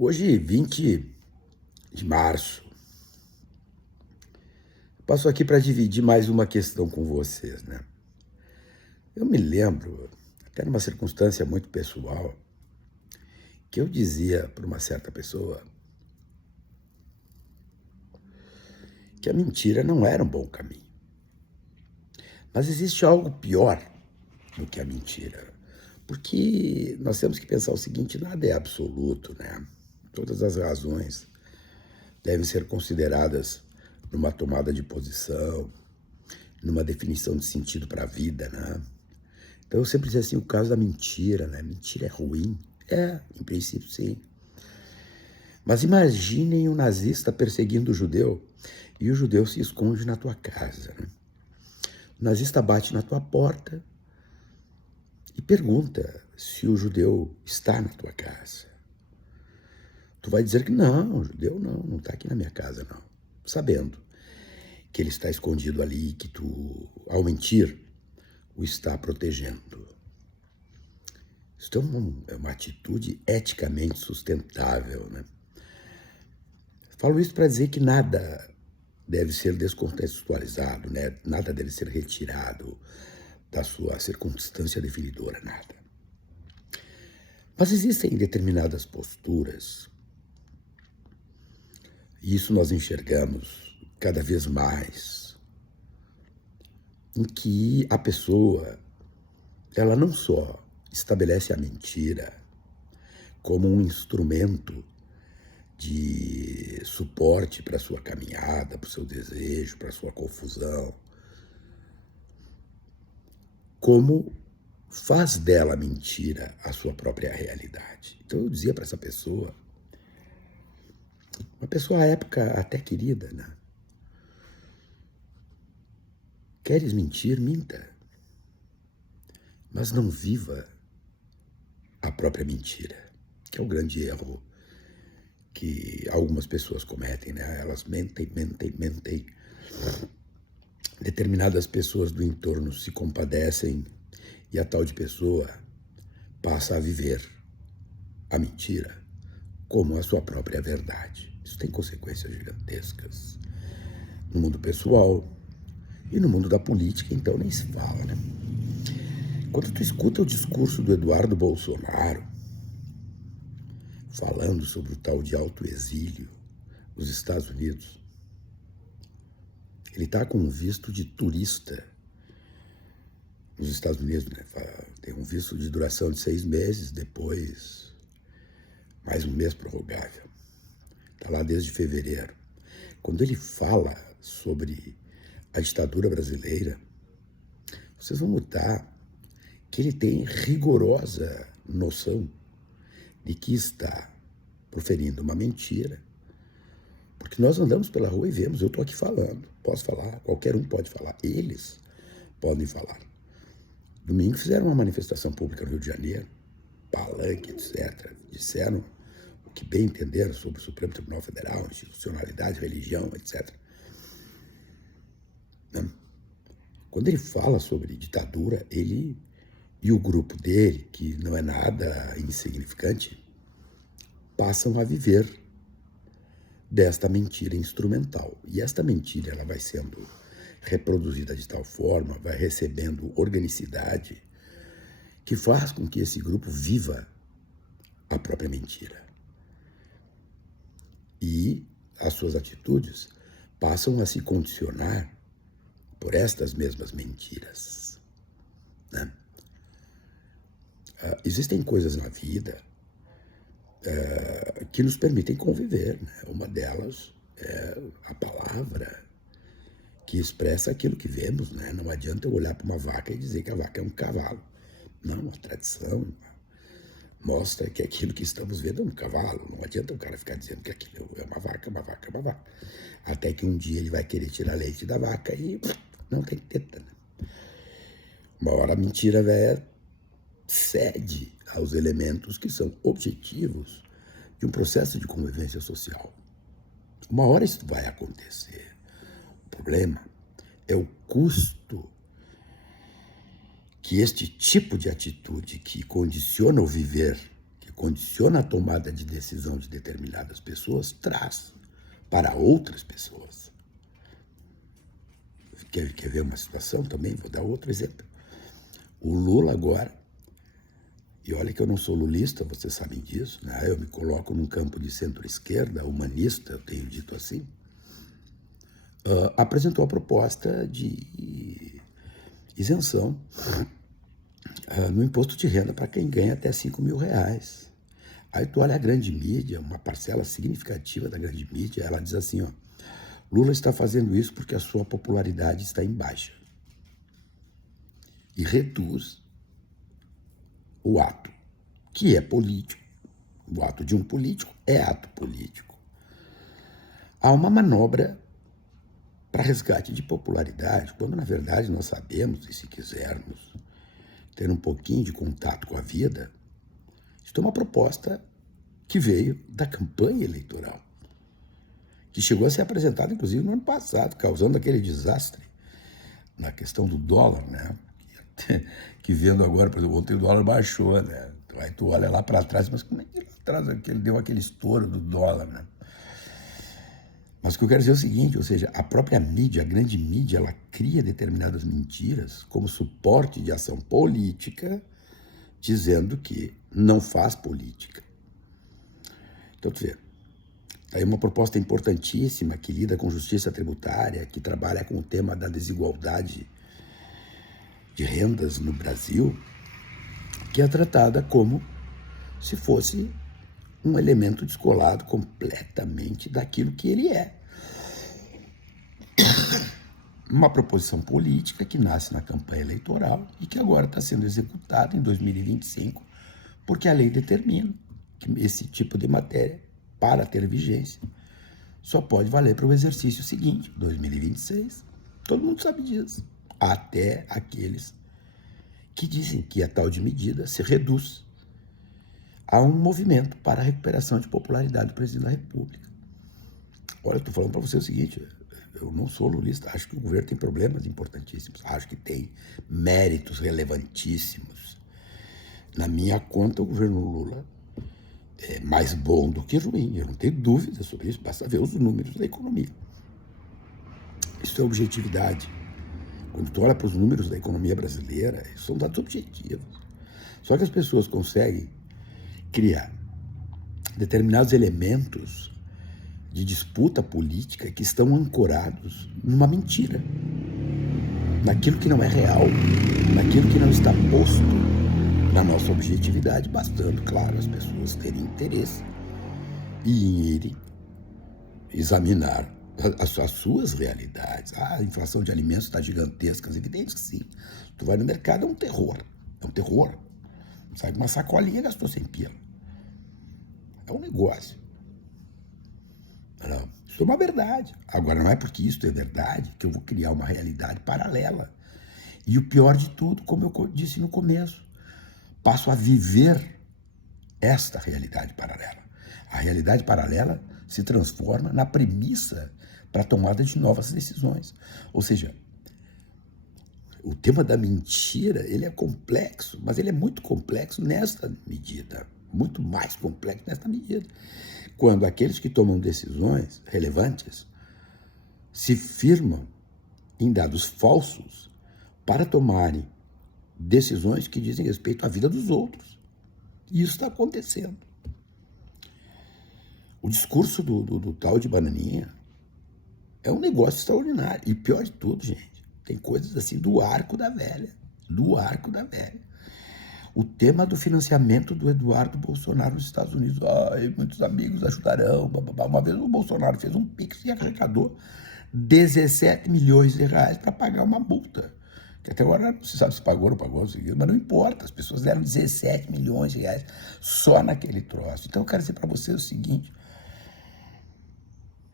Hoje, 20 de março, passo aqui para dividir mais uma questão com vocês, né? Eu me lembro, até numa circunstância muito pessoal, que eu dizia para uma certa pessoa que a mentira não era um bom caminho. Mas existe algo pior do que a mentira. Porque nós temos que pensar o seguinte: nada é absoluto, né? Todas as razões devem ser consideradas numa tomada de posição, numa definição de sentido para a vida, né? Então eu sempre dizia assim, o caso da mentira, né? Mentira é ruim. É, em princípio sim. Mas imaginem um nazista perseguindo o judeu e o judeu se esconde na tua casa, né? O nazista bate na tua porta e pergunta se o judeu está na tua casa. Tu vai dizer que não, o judeu não está aqui na minha casa, não. Sabendo que ele está escondido ali e que tu, ao mentir, o está protegendo. Isso é uma atitude eticamente sustentável, né? Falo isso para dizer que nada deve ser descontextualizado, né? Nada deve ser retirado da sua circunstância definidora, nada. Mas existem determinadas posturas, e isso nós enxergamos cada vez mais, em que a pessoa, ela não só estabelece a mentira como um instrumento de suporte para a sua caminhada, para o seu desejo, para a sua confusão, como faz dela a mentira a sua própria realidade. Então eu dizia para essa pessoa, uma pessoa à época até querida, né? Queres mentir? Minta. Mas não viva a própria mentira, que é o grande erro que algumas pessoas cometem, né? Elas mentem. Determinadas pessoas do entorno se compadecem e a tal de pessoa passa a viver a mentira como a sua própria verdade. Isso tem consequências gigantescas no mundo pessoal e no mundo da política, então nem se fala, né? Quando tu escuta o discurso do Eduardo Bolsonaro falando sobre o tal de autoexílio nos Estados Unidos, ele está com um visto de turista nos Estados Unidos, né? Tem um visto de duração de 6 meses, depois mais um mês prorrogável. Está lá desde fevereiro. Quando ele fala sobre a ditadura brasileira, vocês vão notar que ele tem rigorosa noção de que está proferindo uma mentira, porque nós andamos pela rua e vemos, eu estou aqui falando, posso falar, qualquer um pode falar, eles podem falar. Domingo fizeram uma manifestação pública no Rio de Janeiro, palanque, etc. Disseram o que bem entenderam sobre o Supremo Tribunal Federal, institucionalidade, religião, etc. Quando ele fala sobre ditadura, ele e o grupo dele, que não é nada insignificante, passam a viver desta mentira instrumental. E esta mentira ela vai sendo reproduzida de tal forma, vai recebendo organicidade, que faz com que esse grupo viva a própria mentira. E as suas atitudes passam a se condicionar por estas mesmas mentiras, né? Existem coisas na vida que nos permitem conviver, né? Uma delas é a palavra que expressa aquilo que vemos, né? Não adianta eu olhar para uma vaca e dizer que a vaca é um cavalo. Não, a tradição mostra que aquilo que estamos vendo é um cavalo. Não adianta o cara ficar dizendo que aquilo é uma vaca, uma vaca, uma vaca. Até que um dia ele vai querer tirar leite da vaca e não tem teta, né? Uma hora a mentira velha cede aos elementos que são objetivos de um processo de convivência social. Uma hora isso vai acontecer. O problema é o custo que este tipo de atitude que condiciona o viver, que condiciona a tomada de decisão de determinadas pessoas, traz para outras pessoas. Quer ver uma situação também? Vou dar outro exemplo. O Lula agora, e olha que eu não sou lulista, vocês sabem disso, né? Eu me coloco num campo de centro-esquerda, humanista, eu tenho dito assim, apresentou a proposta de isenção no imposto de renda para quem ganha até R$5.000. Aí tu olha a grande mídia, uma parcela significativa da grande mídia, ela diz assim, ó, Lula está fazendo isso porque a sua popularidade está em baixa. E reduz o ato, que é político. O ato de um político é ato político. Há uma manobra para resgate de popularidade, quando na verdade nós sabemos, e se quisermos ter um pouquinho de contato com a vida, isso é uma proposta que veio da campanha eleitoral, que chegou a ser apresentada, inclusive, no ano passado, causando aquele desastre na questão do dólar, né? Que vendo agora, por exemplo, ontem o dólar baixou, né? Aí tu olha lá para trás, mas como é que lá atrás ele deu aquele estouro do dólar, né? Mas o que eu quero dizer é o seguinte, ou seja, a própria mídia, a grande mídia, ela cria determinadas mentiras como suporte de ação política, dizendo que não faz política. Então, tu vê, aí uma proposta importantíssima que lida com justiça tributária, que trabalha com o tema da desigualdade de rendas no Brasil, que é tratada como se fosse um elemento descolado completamente daquilo que ele é. Uma proposição política que nasce na campanha eleitoral e que agora está sendo executada em 2025, porque a lei determina que esse tipo de matéria, para ter vigência, só pode valer para o exercício seguinte, 2026. Todo mundo sabe disso. Até aqueles que dizem que a tal de medida se reduz a um movimento para a recuperação de popularidade do presidente da República. Olha, eu estou falando para você o seguinte, eu não sou lulista, acho que o governo tem problemas importantíssimos, acho que tem méritos relevantíssimos. Na minha conta, o governo Lula é mais bom do que ruim, eu não tenho dúvida sobre isso, basta ver os números da economia. Isso é objetividade. Quando tu olha para os números da economia brasileira, são dados objetivos. Só que as pessoas conseguem criar determinados elementos de disputa política que estão ancorados numa mentira, naquilo que não é real, naquilo que não está posto na nossa objetividade, bastando, claro, as pessoas terem interesse e irem examinar as suas realidades. A inflação de alimentos está gigantesca, evidente que sim. Tu vai no mercado, é um terror. Sai com uma sacolinha, gastou 100 pila. É um negócio. Não, isso é uma verdade. Agora, não é porque isso é verdade que eu vou criar uma realidade paralela. E o pior de tudo, como eu disse no começo, passo a viver esta realidade paralela. A realidade paralela se transforma na premissa para a tomada de novas decisões. Ou seja, o tema da mentira, ele é complexo, mas ele é muito complexo nesta medida, muito mais complexo nesta medida. Quando aqueles que tomam decisões relevantes se firmam em dados falsos para tomarem decisões que dizem respeito à vida dos outros. E isso está acontecendo. O discurso do tal de Bananinha é um negócio extraordinário. E pior de tudo, gente, tem coisas assim do arco da velha. Do arco da velha. O tema do financiamento do Eduardo Bolsonaro nos Estados Unidos. Muitos amigos ajudarão. Uma vez o Bolsonaro fez um pix e arrecadou 17 milhões de reais para pagar uma multa. Que até agora não se sabe se pagou ou não pagou, mas não importa. As pessoas deram 17 milhões de reais só naquele troço. Então eu quero dizer para vocês o seguinte.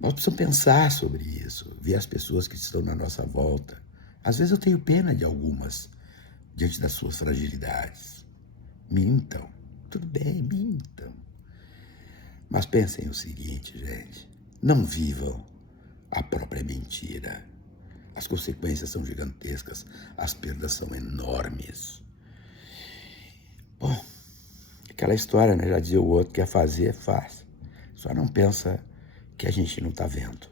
Nós precisamos pensar sobre isso, ver as pessoas que estão na nossa volta. Às vezes eu tenho pena de algumas, diante das suas fragilidades. Mintam. Tudo bem, mintam. Mas pensem o seguinte, gente. Não vivam a própria mentira. As consequências são gigantescas. As perdas são enormes. Bom, Aquela história, né? Já dizia o outro, quer fazer, faz. Só não pensa que a gente não está vendo.